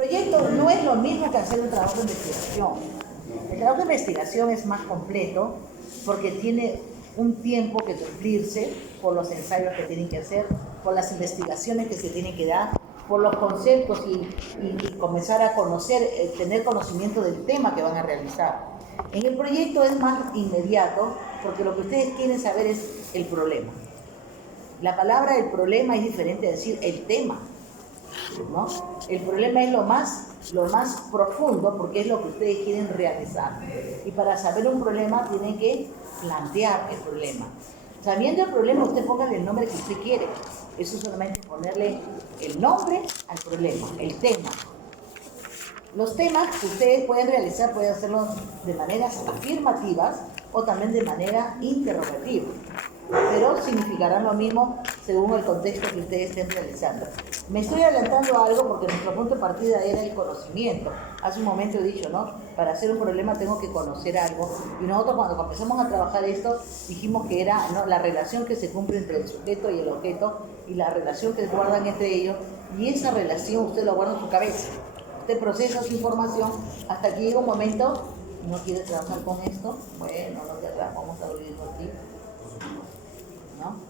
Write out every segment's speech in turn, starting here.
El proyecto no es lo mismo que hacer un trabajo de investigación. El trabajo de investigación es más completo porque tiene un tiempo que cumplirse por los ensayos que tienen que hacer, por las investigaciones que se tienen que dar, por los conceptos y comenzar a conocer, tener conocimiento del tema que van a realizar. En el proyecto es más inmediato porque lo que ustedes quieren saber es el problema. La palabra el problema es diferente a decir el tema, ¿no? El problema es lo más profundo porque es lo que ustedes quieren realizar. Y para saber un problema tienen que plantear el problema. Sabiendo el problema, usted póngale el nombre que usted quiere. Eso es solamente ponerle el nombre al problema, el tema. Los temas que ustedes pueden realizar, pueden hacerlo de maneras afirmativas o también de manera interrogativa, pero significarán lo mismo según el contexto que ustedes estén realizando. Me estoy adelantando a algo porque nuestro punto de partida era el conocimiento. Hace un momento he dicho, ¿no? Para hacer un problema tengo que conocer algo. Y nosotros cuando comenzamos a trabajar esto, dijimos que era, ¿no?, la relación que se cumple entre el sujeto y el objeto y la relación que guardan entre ellos. Y esa relación usted lo guarda en su cabeza. Usted procesa su información hasta que llega un momento, no quiere trabajar con esto, bueno, no te vamos a abrirlo aquí, ¿no?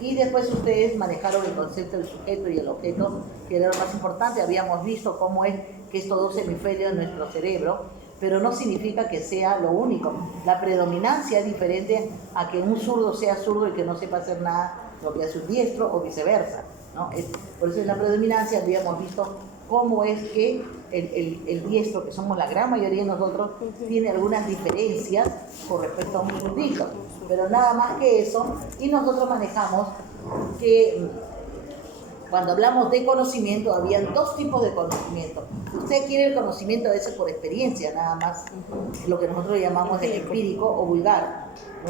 Y después ustedes manejaron el concepto del sujeto y el objeto, que era lo más importante. Habíamos visto cómo es que estos dos hemisferios de nuestro cerebro, pero no significa que sea lo único. La predominancia es diferente a que un zurdo sea zurdo y que no sepa hacer nada lo que hace un diestro o viceversa, ¿no? Por eso en la predominancia habíamos visto cómo es que el diestro, que somos la gran mayoría de nosotros, tiene algunas diferencias con respecto a un zurdito, pero nada más que eso. Y nosotros manejamos que cuando hablamos de conocimiento, habían dos tipos de conocimiento. Usted quiere el conocimiento a veces por experiencia, nada más, lo que nosotros llamamos el empírico o vulgar.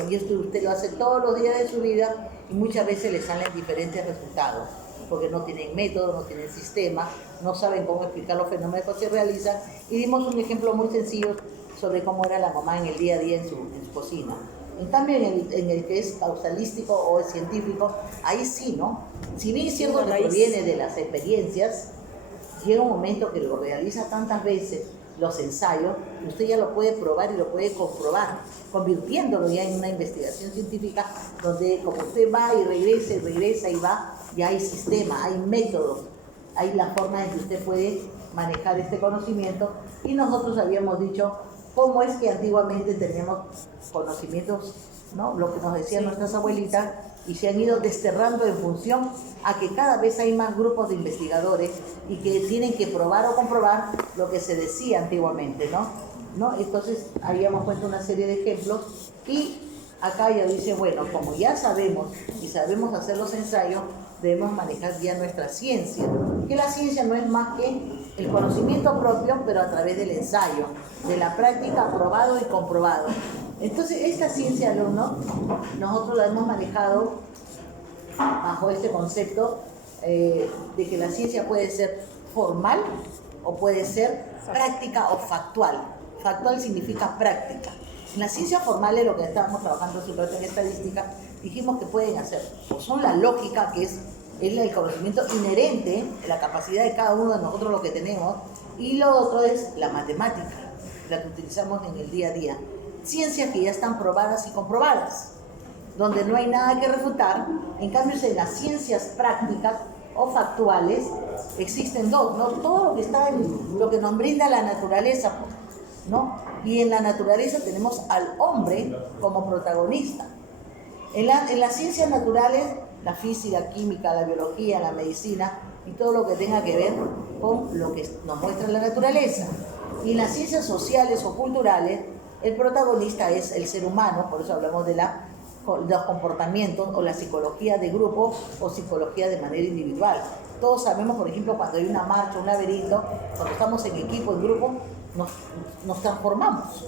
Y esto usted lo hace todos los días de su vida y muchas veces le salen diferentes resultados, porque no tienen método, no tienen sistema, no saben cómo explicar los fenómenos que se realizan. Y dimos un ejemplo muy sencillo sobre cómo era la mamá en el día a día en su cocina. En cambio, en el que es causalístico o es científico, ahí sí, ¿no? Si bien es cierto que proviene de las experiencias, llega un momento que lo realiza tantas veces, los ensayos, usted ya lo puede probar y lo puede comprobar, convirtiéndolo ya en una investigación científica donde como usted va y regresa y va, ya hay sistema, hay métodos, hay la forma en que usted puede manejar este conocimiento. Y nosotros habíamos dicho cómo es que antiguamente teníamos conocimientos, ¿no?, lo que nos decían nuestras abuelitas, y se han ido desterrando en función a que cada vez hay más grupos de investigadores y que tienen que probar o comprobar lo que se decía antiguamente, ¿no? Entonces habíamos puesto una serie de ejemplos y acá ya dice, bueno, como ya sabemos y sabemos hacer los ensayos, debemos manejar ya nuestra ciencia, que la ciencia no es más que el conocimiento propio, pero a través del ensayo, de la práctica, probado y comprobado. Entonces, esta ciencia, alumno, nosotros la hemos manejado bajo este concepto de que la ciencia puede ser formal o puede ser práctica o factual. Factual significa práctica. En la ciencia formal es lo que estábamos trabajando hace un rato en estadística, dijimos que pueden hacer, o son la lógica, que es el conocimiento inherente, la capacidad de cada uno de nosotros lo que tenemos, y lo otro es la matemática, la que utilizamos en el día a día. Ciencias que ya están probadas y comprobadas, donde no hay nada que refutar. En cambio, en las ciencias prácticas o factuales existen dos, ¿no? Todo lo que está en lo que nos brinda la naturaleza, ¿no? Y en la naturaleza tenemos al hombre como protagonista. En las ciencias naturales, la física, química, la biología, la medicina y todo lo que tenga que ver con lo que nos muestra la naturaleza. Y en las ciencias sociales o culturales, el protagonista es el ser humano, por eso hablamos de los comportamientos o la psicología de grupo o psicología de manera individual. Todos sabemos, por ejemplo, cuando hay una marcha, un laberinto, cuando estamos en equipo, en grupo, nos transformamos.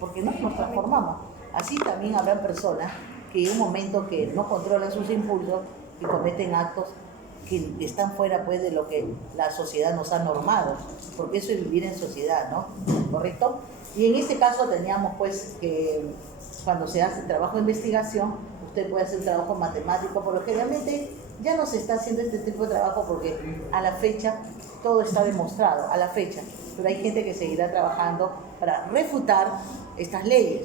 Porque nos transformamos. Así también habrá personas que en un momento que no controlan sus impulsos y cometen actos que están fuera, pues, de lo que la sociedad nos ha normado, porque eso es vivir en sociedad, ¿no? ¿Correcto? Y en este caso teníamos, pues, que cuando se hace trabajo de investigación, usted puede hacer trabajo matemático, pero generalmente Ya no se está haciendo este tipo de trabajo porque a la fecha todo está demostrado, a la fecha. Pero hay gente que seguirá trabajando para refutar estas leyes.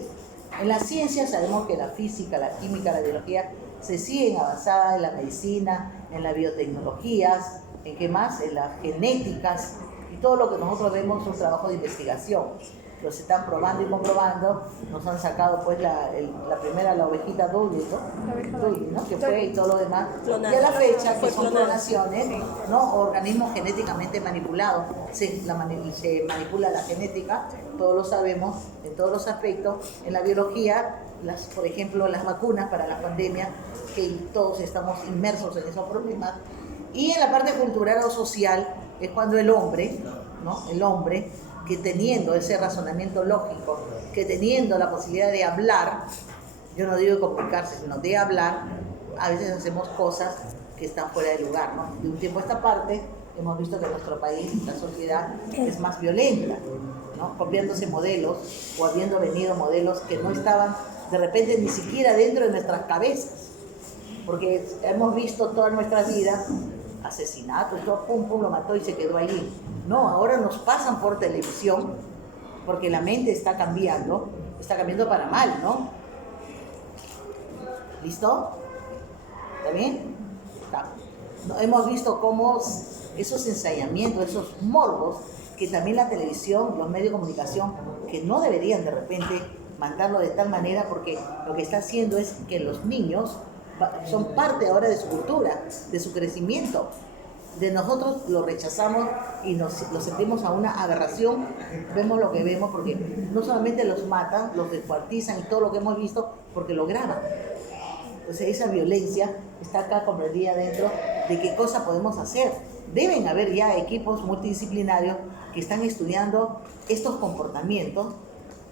En la ciencia sabemos que la física, la química, la biología se siguen avanzada, en la medicina, en las biotecnologías, en qué más, en las genéticas, y todo lo que nosotros vemos es un trabajo de investigación. Los están probando y comprobando, nos han sacado pues la primera, la ovejita Dolly, ¿no? Que fue y todo lo demás. Y a la fecha, que son clonaciones, ¿no? Organismos genéticamente manipulados, se manipula la genética, todos lo sabemos, en todos los aspectos. En la biología, por ejemplo, las vacunas para la pandemia, que todos estamos inmersos en esos problemas. Y en la parte cultural o social, es cuando el hombre, ¿no? El hombre, que teniendo ese razonamiento lógico, que teniendo la posibilidad de hablar, yo no digo de comunicarse, sino de hablar, a veces hacemos cosas que están fuera de lugar, ¿no? De un tiempo a esta parte, hemos visto que en nuestro país la sociedad es más violenta, ¿no? Copiándose modelos o habiendo venido modelos que no estaban de repente ni siquiera dentro de nuestras cabezas, porque hemos visto toda nuestra vida asesinatos, todo, pum, pum, lo mató y se quedó ahí. No, ahora nos pasan por televisión porque la mente está cambiando para mal, ¿no? ¿Listo? ¿Está bien? Está. No, hemos visto cómo esos ensayamientos, esos morbos, que también la televisión, los medios de comunicación, que no deberían de repente mandarlo de tal manera, porque lo que está haciendo es que los niños son parte ahora de su cultura, de su crecimiento. De nosotros lo rechazamos y lo sentimos a una aberración, vemos lo que vemos porque no solamente los matan, los descuartizan y todo lo que hemos visto porque lo graban. Entonces esa violencia está acá comprendida dentro de qué cosa podemos hacer. Deben haber ya equipos multidisciplinarios que están estudiando estos comportamientos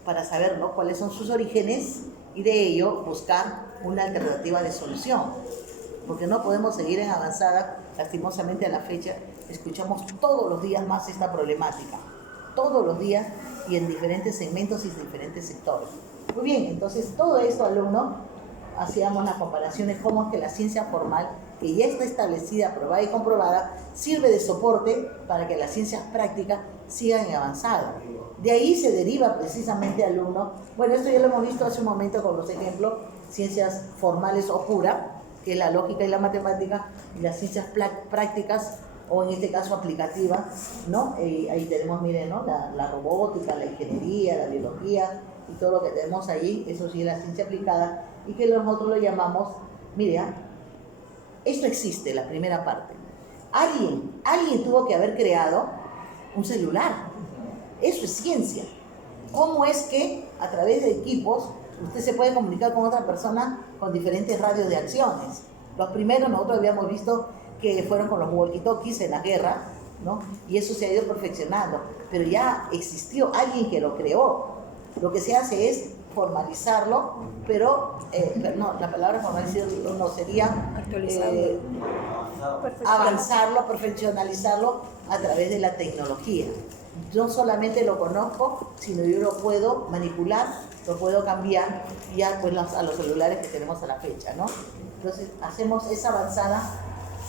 para saber, ¿no?, cuáles son sus orígenes y de ello buscar una alternativa de solución. Porque no podemos seguir en avanzada. Lastimosamente a la fecha escuchamos todos los días más esta problemática, todos los días y en diferentes segmentos y diferentes sectores. Muy bien, entonces todo esto, alumno, hacíamos las comparaciones cómo es que la ciencia formal, que ya está establecida, probada y comprobada, sirve de soporte para que las ciencias prácticas sigan en avanzada. De ahí se deriva precisamente, alumno, bueno, esto ya lo hemos visto hace un momento con los ejemplos, ciencias formales o puras, que es la lógica y la matemática, y las ciencias prácticas, o en este caso aplicativas, ¿no? Ahí tenemos, miren, ¿no?, la robótica, la ingeniería, la biología, y todo lo que tenemos ahí, eso sí es la ciencia aplicada, y que nosotros lo llamamos, mira, esto existe, la primera parte. Alguien tuvo que haber creado un celular, eso es ciencia. ¿Cómo es que a través de equipos usted se puede comunicar con otra persona con diferentes radios de acciones? Los primeros nosotros habíamos visto que fueron con los walkie-talkies en la guerra, ¿no? Y eso se ha ido perfeccionando, pero ya existió alguien que lo creó. Lo que se hace es formalizarlo, pero no, la palabra formalizarlo no sería avanzarlo, perfeccionalizarlo a través de la tecnología. No solamente lo conozco, sino yo lo puedo manipular, lo puedo cambiar ya pues a los celulares que tenemos a la fecha, ¿no? Entonces hacemos esa avanzada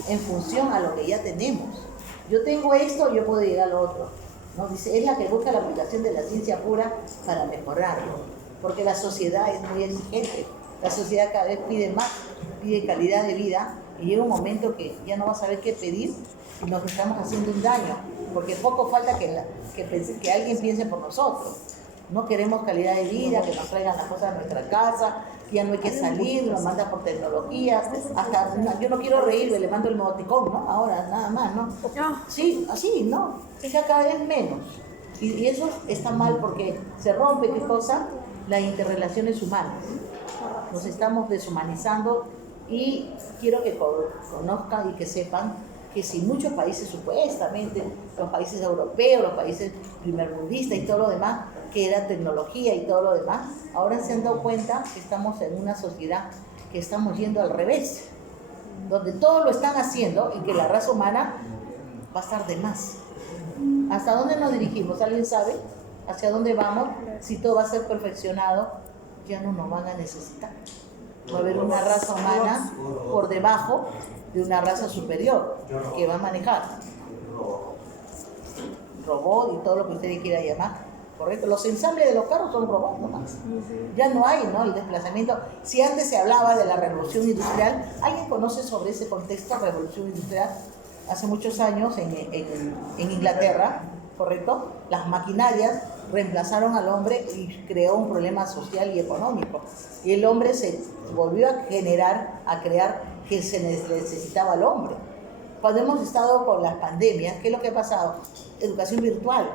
en función a lo que ya tenemos. Yo tengo esto, yo puedo llegar a lo otro, ¿no? Dice, es la que busca la aplicación de la ciencia pura para mejorarlo, porque la sociedad es muy exigente, la sociedad cada vez pide más, pide calidad de vida, y llega un momento que ya no va a saber qué pedir y nos estamos haciendo un daño, porque poco falta que alguien piense por nosotros. No queremos calidad de vida, que nos traigan las cosas a nuestra casa, que ya no hay que salir, nos manda por tecnología, hasta yo no quiero reírme, le mando el emoticón, ¿no? Ahora, nada más, ¿no? Sí, así, ¿no? Ya cada vez menos. Y eso está mal porque se rompe, ¿qué cosa? Las interrelaciones humanas. Nos estamos deshumanizando y quiero que conozcan y que sepan que si muchos países, supuestamente, los países europeos, los países primermundistas y todo lo demás, que era tecnología y todo lo demás, ahora se han dado cuenta que estamos en una sociedad que estamos yendo al revés, donde todo lo están haciendo y que la raza humana va a estar de más. ¿Hasta dónde nos dirigimos? ¿Alguien sabe? ¿Hacia dónde vamos? Si todo va a ser perfeccionado, ya no nos van a necesitar. Va a haber una raza humana por debajo de una raza superior que va a manejar. Robot y todo lo que usted quiera llamar. ¿Correcto? Los ensambles de los carros son robots nomás. Ya no hay, ¿no?, el desplazamiento. Si antes se hablaba de la revolución industrial, ¿alguien conoce sobre ese contexto, revolución industrial? Hace muchos años en Inglaterra, ¿correcto? Las maquinarias reemplazaron al hombre y creó un problema social y económico. Y el hombre se volvió a crear que se necesitaba al hombre. Cuando hemos estado con las pandemias, ¿qué es lo que ha pasado? Educación virtual.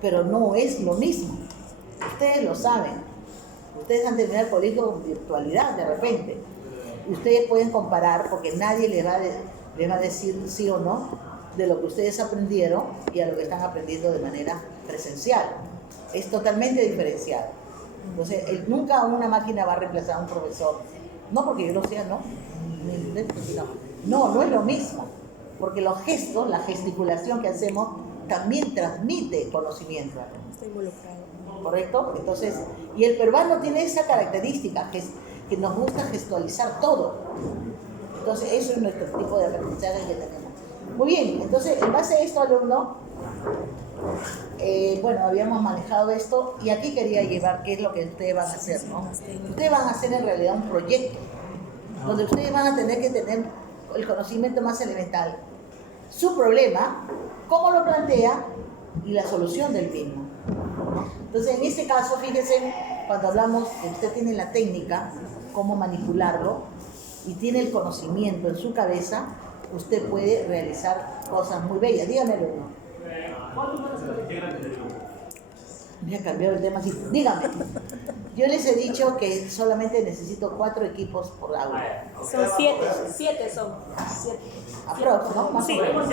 Pero no es lo mismo. Ustedes lo saben. Ustedes han terminado el colegio con virtualidad de repente. Y ustedes pueden comparar, porque nadie les va a decir sí o no de lo que ustedes aprendieron y a lo que están aprendiendo de manera presencial. Es totalmente diferenciado. Entonces, nunca una máquina va a reemplazar a un profesor. No porque yo lo sea, no. No es lo mismo. Porque los gestos, la gesticulación que hacemos, también transmite conocimiento. Está involucrado. ¿Correcto? Entonces, y el peruano tiene esa característica, que nos gusta gestualizar todo. Entonces, eso es nuestro tipo de aprendizaje que tenemos. Muy bien, entonces, en base a esto, alumno, bueno, habíamos manejado esto y aquí quería llevar qué es lo que ustedes van a hacer, ¿no? Ustedes van a hacer en realidad un proyecto donde ustedes van a tener que tener el conocimiento más elemental. Su problema, cómo lo plantea y la solución del mismo. Entonces, en este caso, fíjense, cuando hablamos que usted tiene la técnica, cómo manipularlo, y tiene el conocimiento en su cabeza, usted puede realizar cosas muy bellas. Dígamelo uno. Me ha cambiado el tema así. Dígame. Yo les he dicho que solamente necesito 4 equipos por aula. Son 7 son. 7. Aprox, ¿no? Más o menos.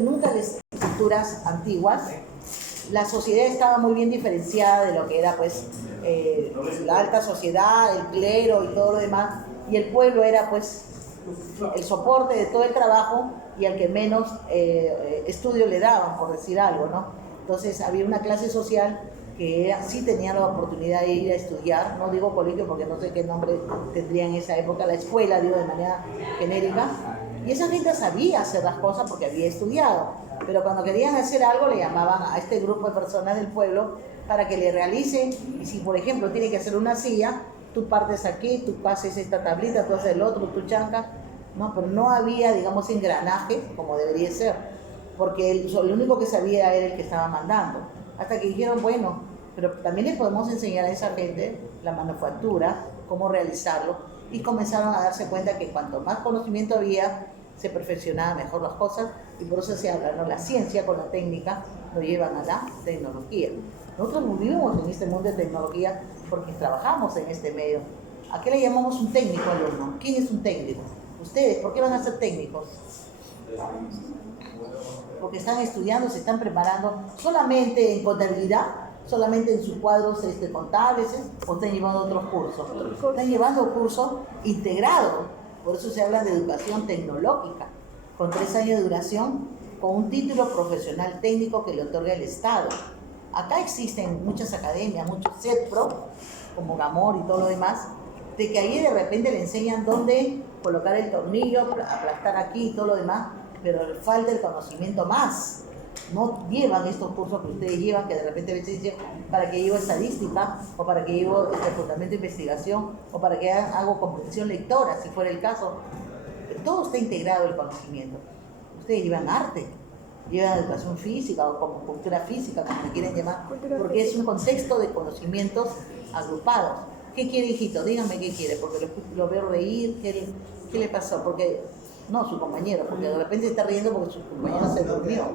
Nunca les estructuras antiguas. La sociedad estaba muy bien diferenciada de lo que era, pues, la alta sociedad, el clero y todo lo demás. Y el pueblo era, pues, el soporte de todo el trabajo y al que menos estudio le daban, por decir algo, ¿no? Entonces había una clase social que sí tenía la oportunidad de ir a estudiar, no digo colegio porque no sé qué nombre tendría en esa época, la escuela, digo de manera genérica, y esa gente sabía hacer las cosas porque había estudiado, pero cuando querían hacer algo le llamaban a este grupo de personas del pueblo para que le realicen, y si por ejemplo tiene que hacer una silla, tú partes aquí, tú pases esta tablita, tú haces el otro, tú chancas, ¿no? Pero no había, digamos, engranaje como debería ser, porque el único que sabía era el que estaba mandando. Hasta que dijeron, bueno, pero también les podemos enseñar a esa gente la manufactura, cómo realizarlo, y comenzaron a darse cuenta que cuanto más conocimiento había, se perfeccionaban mejor las cosas, y por eso se habla, ¿no? La ciencia con la técnica lo llevan a la tecnología. Nosotros vivimos en este mundo de tecnología porque trabajamos en este medio. ¿A qué le llamamos un técnico, alumno? ¿Quién es un técnico? Ustedes, ¿por qué van a ser técnicos? Porque están estudiando, se están preparando solamente en contabilidad, solamente en sus cuadros contables, o están llevando otros cursos. Están llevando cursos integrados, por eso se habla de educación tecnológica, con 3 años de duración, con un título profesional técnico que le otorga el Estado. Acá existen muchas academias, muchos CETPRO, como Gamor y todo lo demás, de que ahí de repente le enseñan dónde colocar el tornillo, aplastar aquí y todo lo demás, pero falta el conocimiento más. No llevan estos cursos que ustedes llevan, que de repente a veces dicen, para que llevo estadística, o para que llevo fundamento de investigación, o para que hago comprensión lectora, si fuera el caso. Todo está integrado el conocimiento. Ustedes llevan arte, llevan educación física, o como cultura física, como le quieren llamar, porque es un contexto de conocimientos agrupados. ¿Qué quiere, hijito? Dígame qué quiere, porque lo veo reír. ¿Qué le pasó? Porque no, su compañero, porque de repente está riendo porque su compañero se durmió.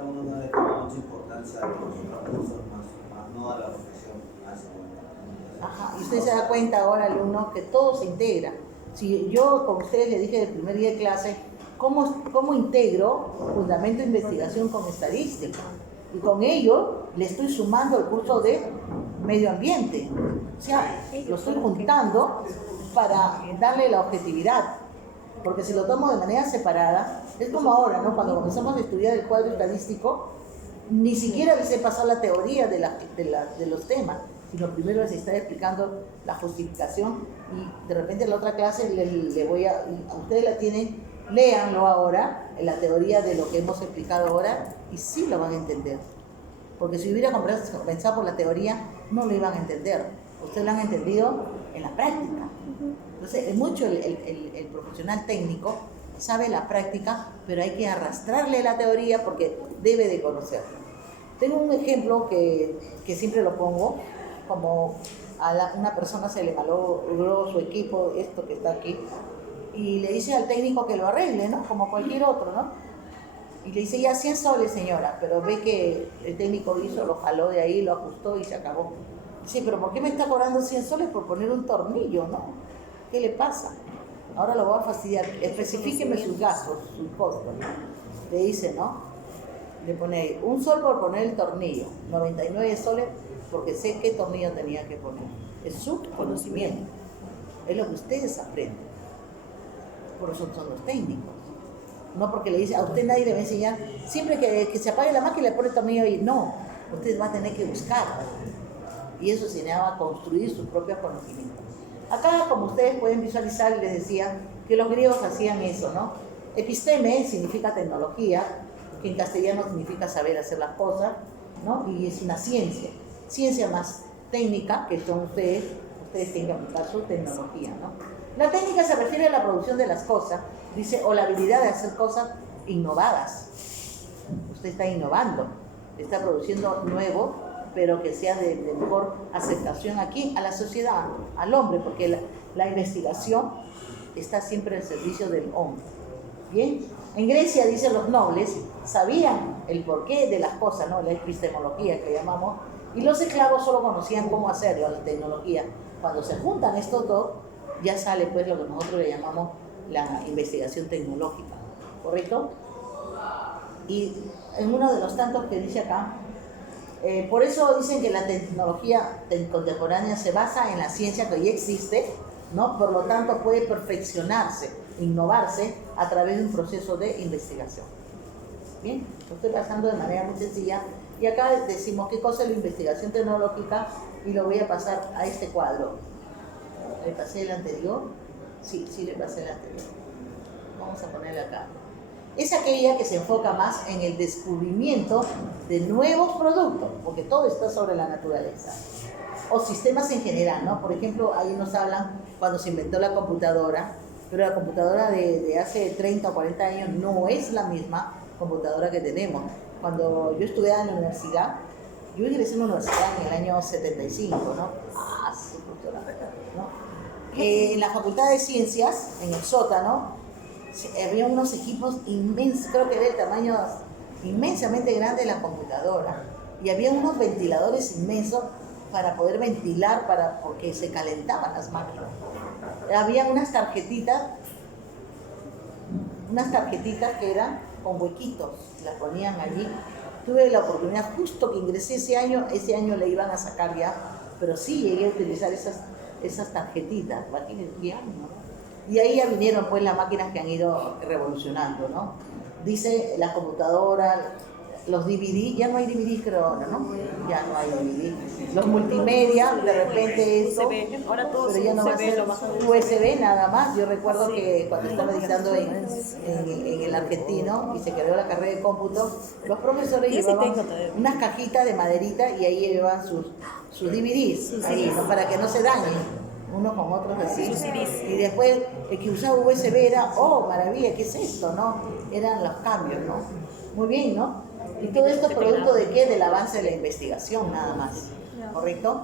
Uno le da mucha importancia a los recursos, más no a la profesión. Ajá, y usted se da cuenta ahora, alumno, que todo se integra. Si yo con ustedes le dije el primer día de clase, ¿cómo integro fundamento de investigación con estadística? Y con ello le estoy sumando el curso de medio ambiente. O sea, lo estoy juntando para darle la objetividad. Porque si lo tomo de manera separada, es como ahora, ¿no? Cuando comenzamos a estudiar el cuadro estadístico, ni siquiera les he pasado la teoría de los temas, sino primero les está explicando la justificación y de repente en la otra clase le voy a, ustedes la tienen, léanlo ahora, en la teoría de lo que hemos explicado ahora, y sí lo van a entender. Porque si hubiera comenzado por la teoría, no lo iban a entender. Ustedes lo han entendido en la práctica. Entonces, es mucho el profesional técnico sabe la práctica, pero hay que arrastrarle la teoría porque debe de conocerla. Tengo un ejemplo que siempre lo pongo, como a una persona se le malogró su equipo, esto que está aquí, y le dice al técnico que lo arregle, ¿no? Como cualquier otro, ¿no? Y le dice, ya 100 soles, señora, pero ve que el técnico hizo, lo jaló de ahí, lo ajustó y se acabó. Sí, pero ¿por qué me está cobrando 100 soles por poner un tornillo, no? ¿Qué le pasa? Ahora lo voy a fastidiar. Especifíqueme sus gastos, sus costos. Le dice, ¿no? Le pone 1 sol por poner el tornillo, 99 soles porque sé qué tornillo tenía que poner. Es su conocimiento. Es lo que ustedes aprenden. Por eso son los técnicos. No porque le dice, a usted nadie le va a enseñar, siempre que se apague la máquina le pone el tornillo ahí. No, usted va a tener que buscar. Y eso se llama construir sus propios conocimientos. Acá, como ustedes pueden visualizar, les decía que los griegos hacían eso, ¿no? Episteme significa tecnología, que en castellano significa saber hacer las cosas, ¿no? Y es una ciencia. Ciencia más técnica, que son ustedes tienen que aplicar su tecnología, ¿no? La técnica se refiere a la producción de las cosas, dice, o la habilidad de hacer cosas innovadas. Usted está innovando, está produciendo nuevo, pero que sea de mejor aceptación aquí a la sociedad, al hombre, porque la investigación está siempre al servicio del hombre. Bien, en Grecia, dicen los nobles, sabían el porqué de las cosas, ¿no? La epistemología que llamamos, y los esclavos solo conocían cómo hacerlo, la tecnología. Cuando se juntan estos dos, ya sale pues lo que nosotros le llamamos la investigación tecnológica, ¿correcto? Y en uno de los tantos que dice acá, por eso dicen que la tecnología contemporánea se basa en la ciencia que ya existe, ¿no? Por lo tanto puede perfeccionarse, innovarse a través de un proceso de investigación. Bien, lo estoy pasando de manera muy sencilla y acá decimos qué cosa es la investigación tecnológica y lo voy a pasar a este cuadro. ¿Le pasé el anterior? Sí, le pasé el anterior. Vamos a ponerle acá. Es aquella que se enfoca más en el descubrimiento de nuevos productos, porque todo está sobre la naturaleza, o sistemas en general, ¿no? Por ejemplo, ahí nos hablan cuando se inventó la computadora, pero la computadora de hace 30 o 40 años no es la misma computadora que tenemos. Cuando yo estudiaba en la universidad, yo ingresé en la universidad en el año 75, ¿no? ¿no? En la Facultad de Ciencias, en el sótano, había unos equipos inmensos, creo que era el tamaño inmensamente grande de la computadora, y había unos ventiladores inmensos para poder ventilar, porque se calentaban las máquinas. Había unas tarjetitas que eran con huequitos, las ponían allí. Tuve la oportunidad, justo que ingresé ese año le iban a sacar ya, pero sí llegué a utilizar esas tarjetitas, ¿no? Y ahí ya vinieron pues las máquinas que han ido revolucionando, ¿no? Dice las computadoras, los DVD, ya no hay DVD creo ahora, ¿no? Ya no hay DVD. Los multimedia, de repente eso, pero ya no va a ser USB nada más. Yo recuerdo que cuando estaba editando en el argentino y se creó la carrera de cómputo, los profesores llevaban unas cajitas de maderita y ahí llevaban sus DVDs, ahí, ¿no? Para que no se dañen unos con otros así, y después el que usaba USB era, oh, maravilla, ¿qué es esto? ¿No? Eran los cambios, ¿no? Muy bien, ¿no? Y todo esto es producto de ¿qué? Del avance de la investigación, nada más, ¿correcto?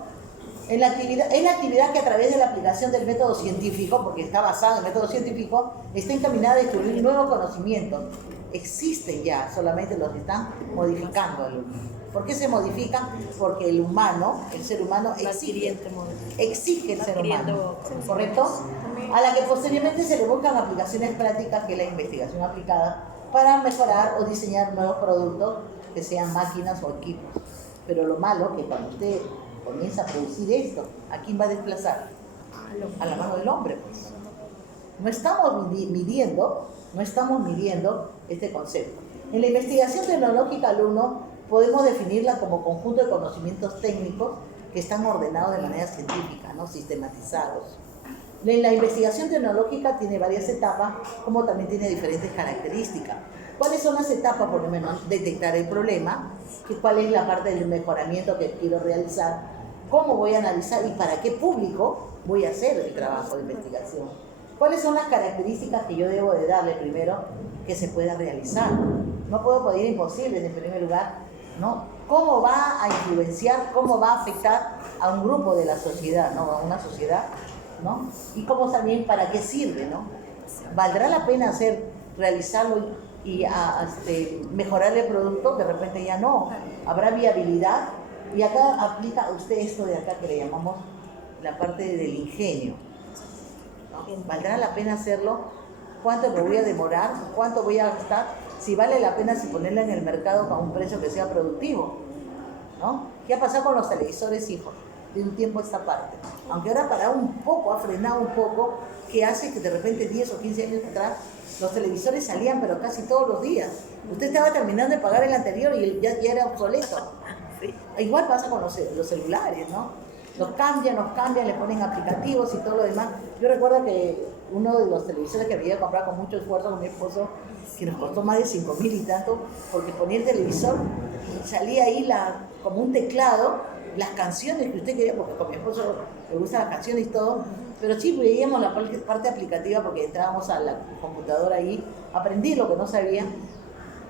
Es la actividad que a través de la aplicación del método científico, porque está basada en el método científico, está encaminada a descubrir nuevos conocimientos. Existen ya, solamente los están modificando. ¿Por qué se modifican? Porque el ser humano exige el ser humano, ¿correcto? A la que posteriormente se le buscan aplicaciones prácticas, que es la investigación aplicada, para mejorar o diseñar nuevos productos que sean máquinas o equipos. Pero lo malo es que cuando usted comienza a producir esto, ¿a quién va a desplazar? A la mano del hombre, pues. No estamos midiendo este concepto. En la investigación tecnológica, alumno, podemos definirla como conjunto de conocimientos técnicos que están ordenados de manera científica, ¿no? Sistematizados. La investigación tecnológica tiene varias etapas, como también tiene diferentes características. ¿Cuáles son las etapas? Por lo menos detectar el problema, cuál es la parte del mejoramiento que quiero realizar, cómo voy a analizar y para qué público voy a hacer el trabajo de investigación. ¿Cuáles son las características que yo debo de darle primero que se pueda realizar? No puedo pedir imposibles en primer lugar, ¿no? ¿Cómo va a influenciar, cómo va a afectar a un grupo de la sociedad, ¿no? A una sociedad, ¿no? Y cómo también para qué sirve, ¿no? ¿Valdrá la pena realizarlo y mejorar el producto? De repente ya no. ¿Habrá viabilidad? Y acá aplica usted esto de acá que le llamamos la parte del ingenio, ¿no? ¿Valdrá la pena hacerlo? ¿Cuánto me voy a demorar? ¿Cuánto voy a gastar? Si vale la pena si ponerla en el mercado a un precio que sea productivo, ¿no? ¿Qué ha pasado con los televisores, hijos? De un tiempo a esta parte. Aunque ahora ha parado un poco, ha frenado un poco, que hace que de repente 10 o 15 años atrás los televisores salían pero casi todos los días. Usted estaba terminando de pagar el anterior y ya era obsoleto. Igual pasa con los celulares, ¿no? Los cambian, le ponen aplicativos y todo lo demás. Yo recuerdo que uno de los televisores que había comprado con mucho esfuerzo con mi esposo, que nos costó más de 5.000 y tanto, porque ponía el televisor y salía ahí como un teclado, las canciones que usted quería, porque con mi esposo le gustan las canciones y todo, pero sí veíamos la parte aplicativa porque entrábamos a la computadora ahí, aprendí lo que no sabía,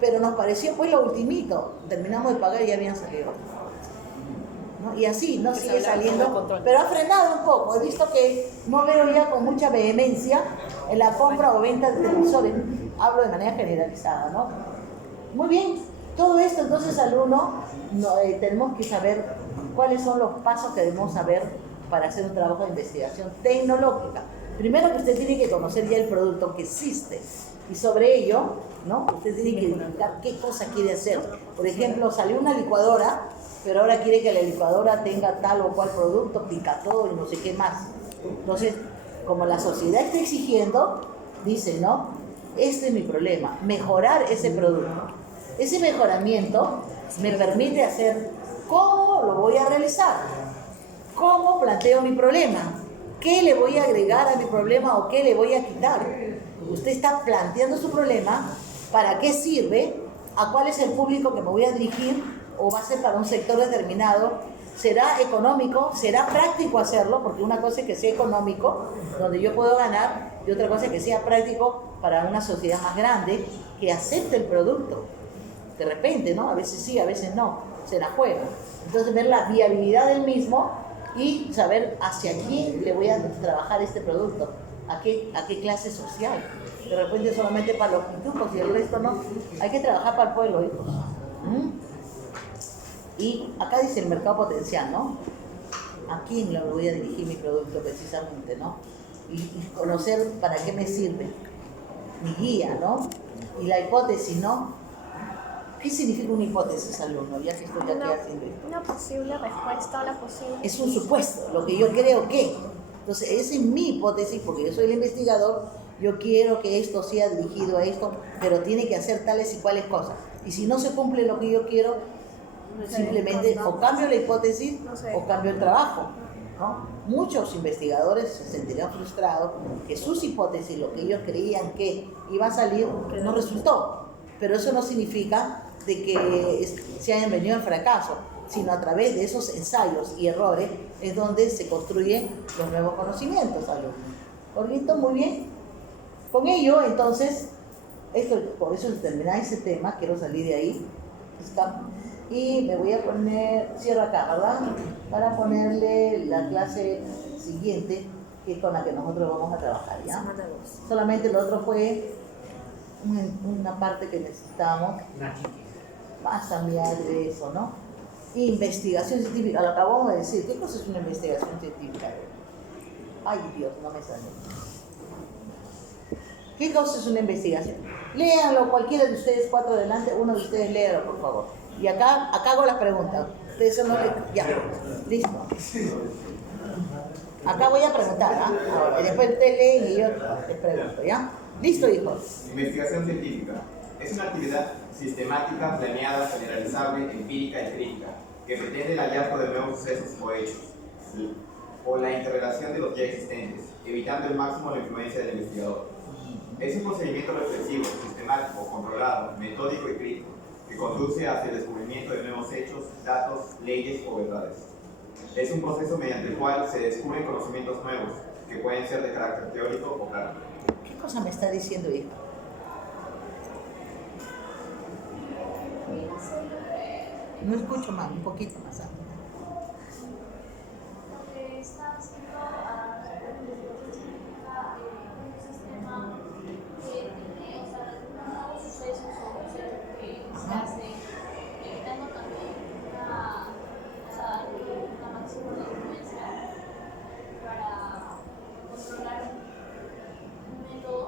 pero nos pareció pues lo ultimito, terminamos de pagar y ya habían salido. ¿No? Y así, no sigue saliendo, pero ha frenado un poco. He visto que no veo ya con mucha vehemencia en la compra o venta de televisores, hablo de manera generalizada, ¿no? Muy bien, todo esto entonces alumno, tenemos que saber cuáles son los pasos que debemos saber para hacer un trabajo de investigación tecnológica. Primero que usted tiene que conocer ya el producto que existe y sobre ello, ¿no? Usted tiene que identificar qué cosa quiere hacer. Por ejemplo, salió una licuadora, pero ahora quiere que la licuadora tenga tal o cual producto, pica todo y no sé qué más. Entonces, como la sociedad está exigiendo, dice, ¿no? Este es mi problema, mejorar ese producto. Ese mejoramiento me permite hacer cómo lo voy a realizar, cómo planteo mi problema, qué le voy a agregar a mi problema o qué le voy a quitar. Usted está planteando su problema, para qué sirve, a cuál es el público que me voy a dirigir, o va a ser para un sector determinado, será económico, será práctico hacerlo, porque una cosa es que sea económico, donde yo puedo ganar, y otra cosa es que sea práctico para una sociedad más grande que acepte el producto. De repente, ¿no? A veces sí, a veces no, se la juega. Entonces ver la viabilidad del mismo y saber hacia quién le voy a trabajar este producto, a qué clase social. De repente solamente para los pitujos y el resto no. Hay que trabajar para el pueblo, hijos. Y acá dice el mercado potencial, ¿no? ¿A quién le voy a dirigir mi producto precisamente, no? Y conocer para qué me sirve mi guía, ¿no? Y la hipótesis, ¿no? ¿Qué significa una hipótesis, alumno? Ya que estoy aquí haciendo esto. Una posible respuesta a la posible. Es un supuesto, lo que yo creo que. Entonces, esa es mi hipótesis, porque yo soy el investigador, yo quiero que esto sea dirigido a esto, pero tiene que hacer tales y cuales cosas. Y si no se cumple lo que yo quiero, simplemente o cambio la hipótesis o cambio el trabajo, ¿no? Muchos investigadores se sentirían frustrados que sus hipótesis, lo que ellos creían que iba a salir, no resultó. Pero eso no significa de que se hayan venido al fracaso, sino a través de esos ensayos y errores es donde se construyen los nuevos conocimientos, alumnos. ¿Correcto? Muy bien. Con ello, entonces, por eso terminar ese tema, quiero salir de ahí. Y me voy a poner, cierro acá, ¿verdad? Para ponerle la clase siguiente, que es con la que nosotros vamos a trabajar, ¿ya? Solamente lo otro fue una parte que necesitamos. Más también de eso, ¿no? Investigación científica, lo acabamos de decir. ¿Qué cosa es una investigación científica? Ay, Dios, no me sale. ¿Qué cosa es una investigación? Léanlo, cualquiera de ustedes, 4 adelante, uno de ustedes léalo, por favor. Y acá hago las preguntas. Ustedes son los que... Ya, listo. Acá voy a preguntar, ¿ah? Ahora, y después ustedes leen y yo les pregunto, ¿ya? Listo, hijos. Investigación científica es una actividad sistemática, planeada, generalizable, empírica y crítica, que pretende el hallazgo de nuevos sucesos o hechos, o la interrelación de los ya existentes, evitando el máximo la influencia del investigador. Es un procedimiento reflexivo, sistemático, controlado, metódico y crítico, que conduce hacia el descubrimiento de nuevos hechos, datos, leyes o verdades. Es un proceso mediante el cual se descubren conocimientos nuevos, que pueden ser de carácter teórico o práctico. ¿Qué cosa me está diciendo, hijo? No escucho más, un poquito más. Lo que está haciendo a la investigación científica un sistema que tiene, o sea, nuevos sucesos o procesos que se hacen, evitando también una máxima de influencia para controlar un método.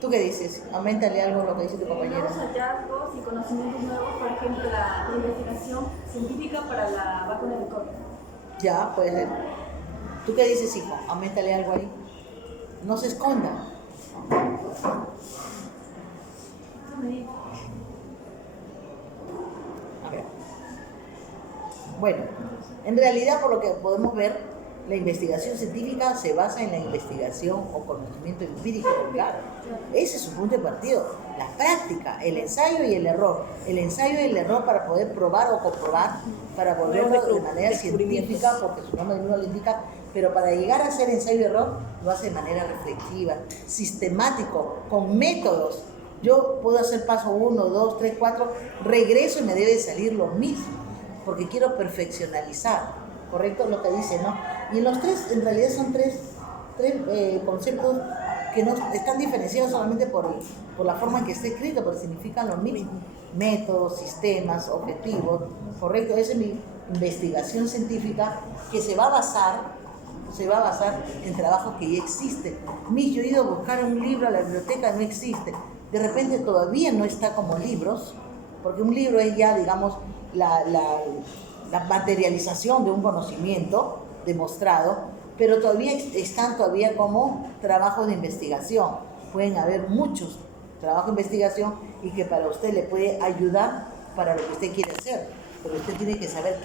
¿Tú qué dices? Auméntale algo a lo que dice tu compañera. Nuevos hallazgos y conocimientos nuevos, por ejemplo, la investigación científica para la vacuna de COVID. Ya, puede ser. ¿Tú qué dices, hijo? Auméntale algo ahí. No se esconda. A ver. Bueno, en realidad, por lo que podemos ver, la investigación científica se basa en la investigación o conocimiento empírico, claro. Ese es su punto de partido. La práctica, el ensayo y el error. El ensayo y el error para poder probar o comprobar, para volverlo de manera científica, porque su nombre no lo indica, pero para llegar a hacer ensayo y error, lo hace de manera reflexiva, sistemático, con métodos. Yo puedo hacer paso 1, 2, 3, 4, regreso y me debe salir lo mismo, porque quiero perfeccionalizar. ¿Correcto? Lo que dice, ¿no? Y en los tres, en realidad son tres conceptos que no están diferenciados solamente por la forma en que está escrito, pero significan lo mismo. Métodos, sistemas, objetivos, ¿correcto? Esa es mi investigación científica que se va a basar en trabajos que ya existen. Yo he ido a buscar un libro a la biblioteca, no existe. De repente todavía no está como libros, porque un libro es ya, digamos, la materialización de un conocimiento demostrado, pero todavía están como trabajos de investigación. Pueden haber muchos trabajos de investigación y que para usted le puede ayudar para lo que usted quiere hacer, pero usted tiene que saber qué